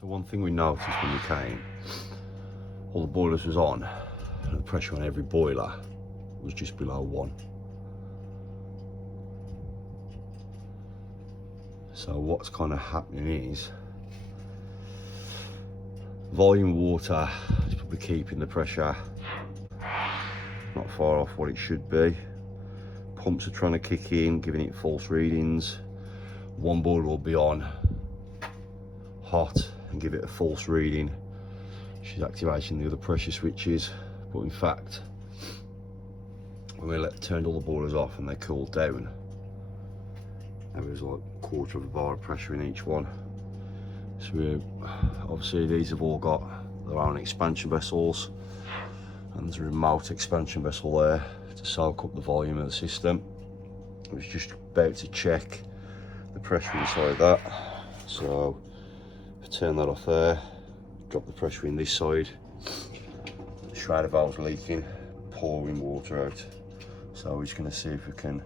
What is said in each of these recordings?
So one thing we noticed when we came, all the boilers was on, and the pressure on every boiler was just below 1. So what's kind of happening is, volume water is probably keeping the pressure not far off what it should be. Pumps are trying to kick in, giving it false readings. One boiler will be on hot and give it a false reading. She's activating the other pressure switches, but in fact, when we turned all the boilers off and they cooled down, there was like a quarter of a bar of pressure in each one. So obviously these have all got their own expansion vessels, and there's a remote expansion vessel there to soak up the volume of the system. I was just about to check the pressure inside that, so I've turned that off there, drop the pressure in this side. The shredder valve's leaking, pouring water out, so we're just going to see if we can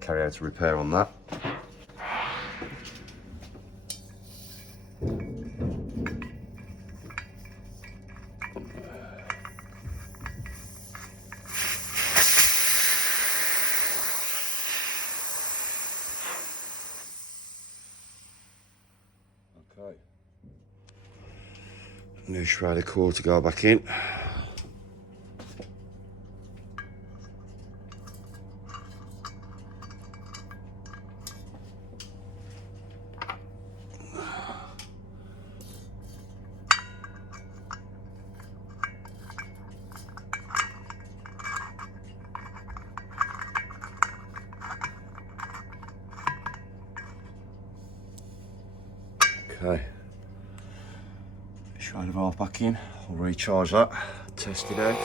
carry out a repair on that. Okay. New shredder core to go back in. Okay, shredder valve back in. I'll recharge that, test it out.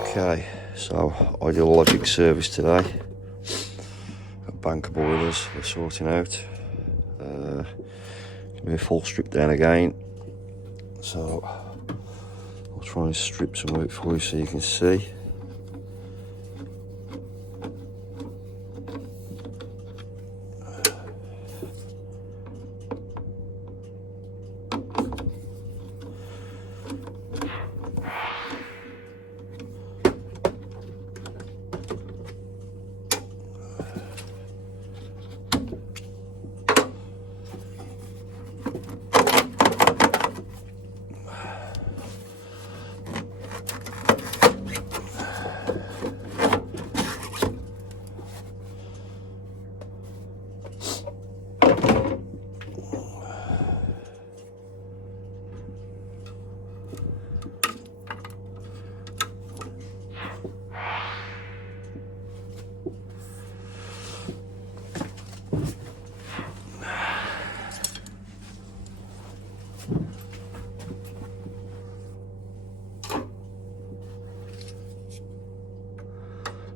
Okay, so ideologic service today. Got bank of boilers we're sorting out. Gonna be a full strip down again. So I'll try and strip some out for you so you can see.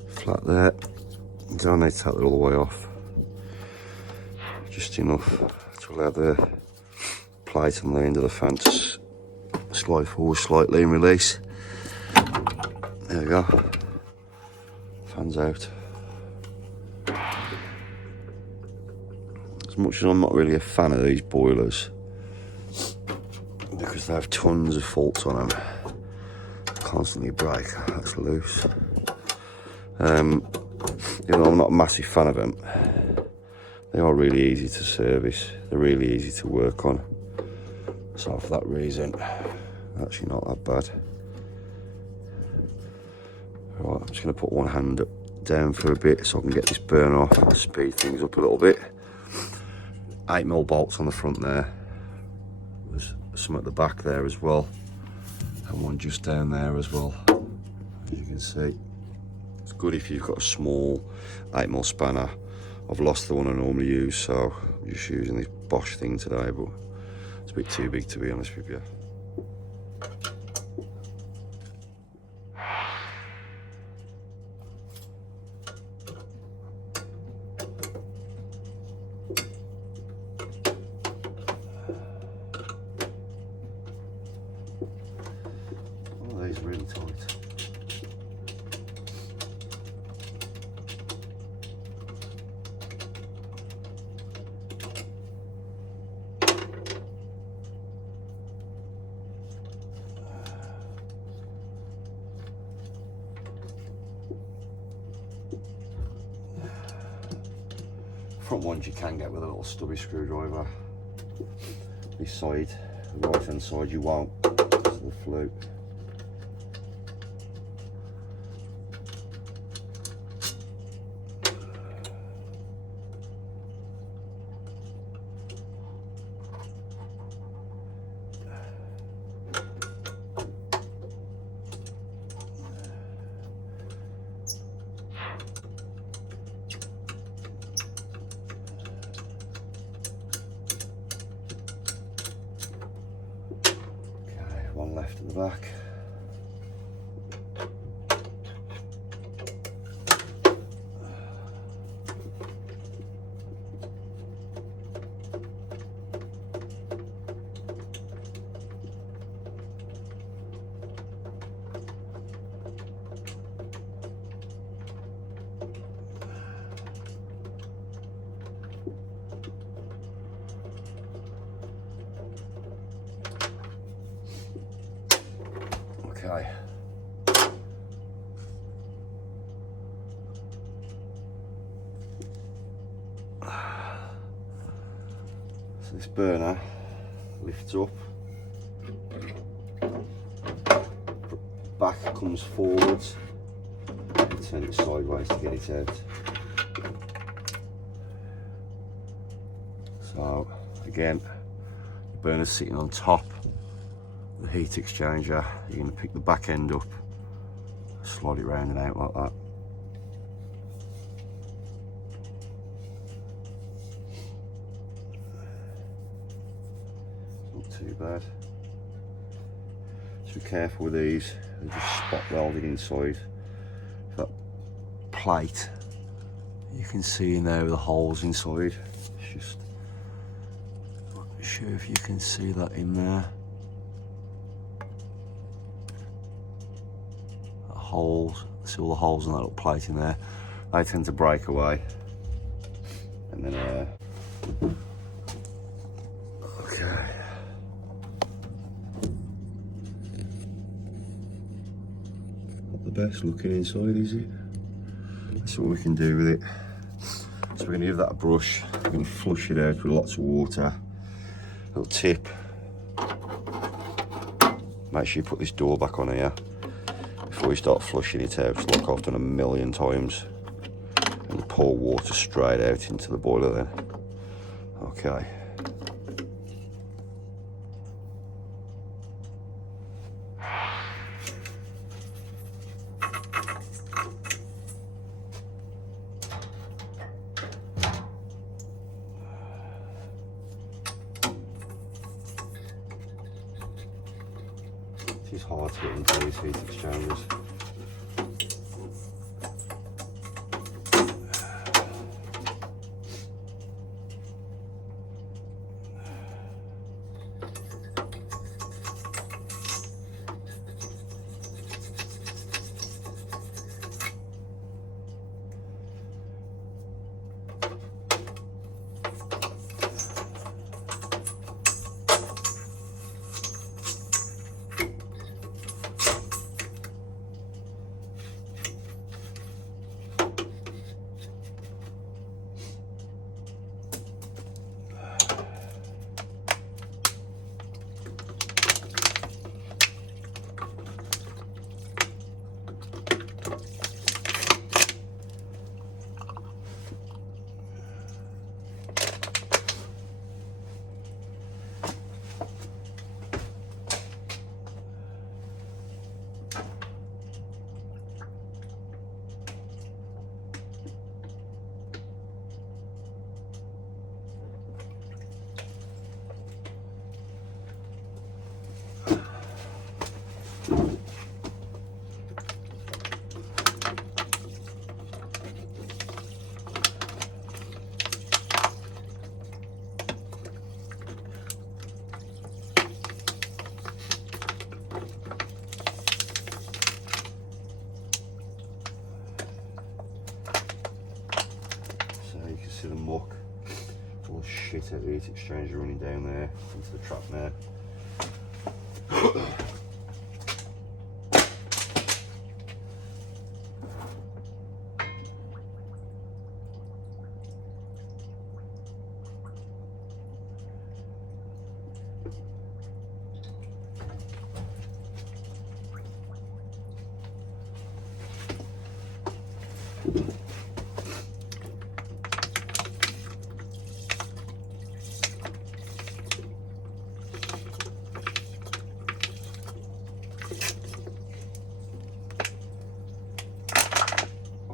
Flat there, don't need to take it all the way off, just enough to allow the plate on the end of the fan to slide forward slightly and release. There we go, fan's out. As much as I'm not really a fan of these boilers, because they have tons of faults on them, constantly break, that's loose. You know, I'm not a massive fan of them. They are really easy to service, they're really easy to work on, so for that reason, actually not that bad. Right, I'm just going to put one hand down for a bit so I can get this burner off and speed things up a little bit. 8mm bolts on the front there, there's some at the back there as well, and one just down there as well, as you can see. It's good if you've got a small 8mm spanner. I've lost the one I normally use, so I'm just using this Bosch thing today, but it's a bit too big to be honest with you. Oh, these are really tight. Front ones you can get with a little stubby screwdriver. This side, the right hand side, you won't because of the flute. One left at the back. Okay. So this burner lifts up, back comes forwards, turn it sideways to get it out. So again, the burner's sitting on top. The heat exchanger, you're going to pick the back end up, slide it round and out like that. Not too bad. Just be careful with these, they're just spot welded inside. That plate you can see in there with the holes inside. It's just, I'm not sure if you can see that in there. Holes, see all the holes in that little plate in there, they tend to break away. And then okay, not the best looking inside, is it? That's what we can do with it. So we're going to give that a brush, we're going to flush it out with lots of water. Little tip, make sure you put this door back on here before you start flushing it out, like I've done a million times, and pour water straight out into the boiler then. Okay. It's hard to get into these heat exchangers. See the muck, all the shit out of the heat exchanger running down there into the trap there.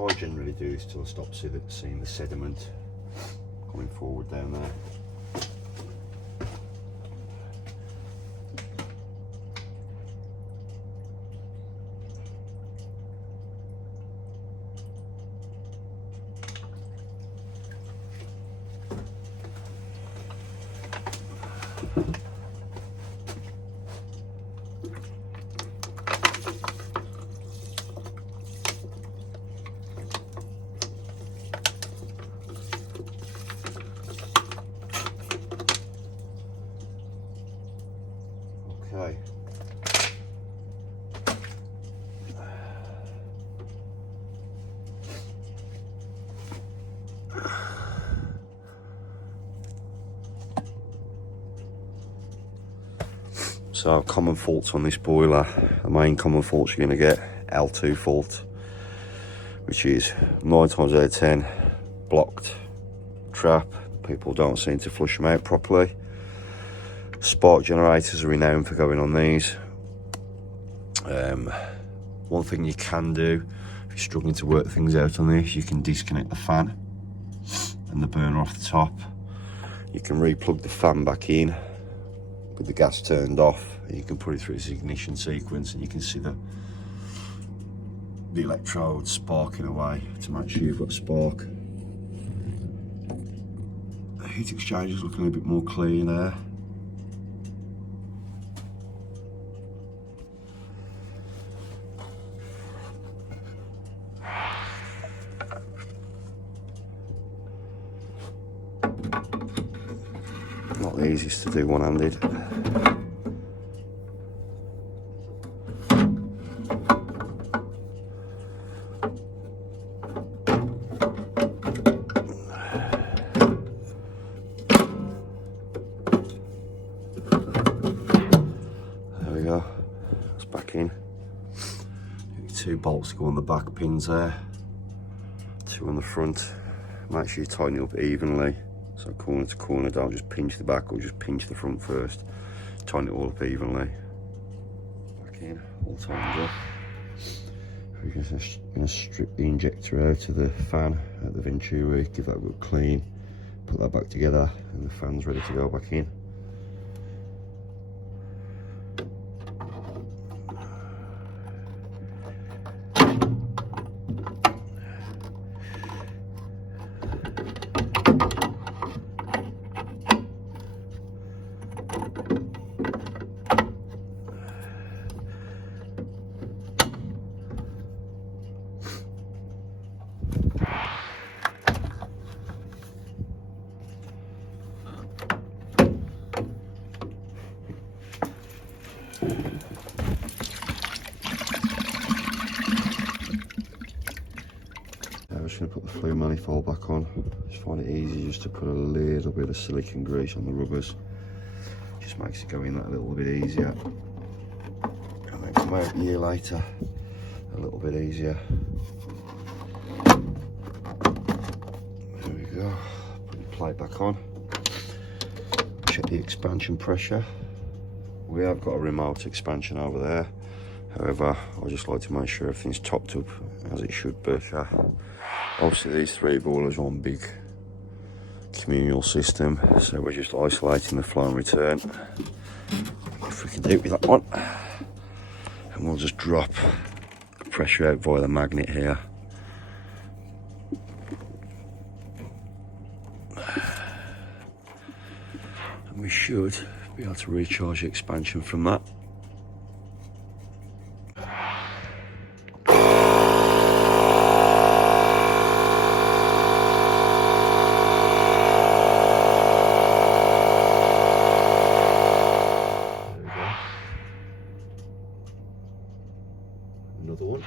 I generally do this till I stop seeing the sediment coming forward down there. Okay. So common faults on this boiler, the main common faults you're going to get, L2 fault, which is 9 times out of 10 blocked trap. People don't seem to flush them out properly. Spark generators are renowned for going on these. One thing you can do if you're struggling to work things out on this, you can disconnect the fan and the burner off the top. You can re-plug the fan back in with the gas turned off, and you can put it through its ignition sequence, and you can see the electrode sparking away to make sure you've got spark. The heat exchanger is looking a bit more clean there. Not the easiest to do one-handed. There we go, it's back in. 2 bolts go on the back pins there, 2 on the front. Make sure you tighten it up evenly. So corner to corner, don't just pinch the back or just pinch the front first. Tighten it all up evenly. Back in, all tightened up. We're going to strip the injector out of the fan at the venturi, give that a good clean, put that back together, and the fan's ready to go back in. I'm just going to put the flue manifold back on. Just find it easy just to put a little bit of silicone grease on the rubbers. Just makes it go in that a little bit easier. And then come out a year later a little bit easier. There we go. Put the plate back on. Check the expansion pressure. We have got a remote expansion over there. However, I just like to make sure everything's topped up as it should be. Obviously these 3 boilers are one big communal system, so we're just isolating the flow and return. If we can do it with that one. And we'll just drop pressure out via the magnet here. And we should be able to recharge the expansion from that. Another one.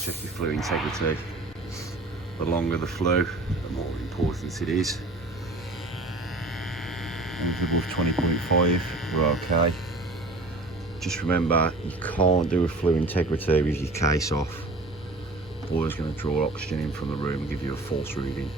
Check your flue integrity. The longer the flue, the more important it is. Anything above 20.5, we're okay. Just remember, you can't do a flue integrity with your case off. boiler's going to draw oxygen in from the room and give you a false reading.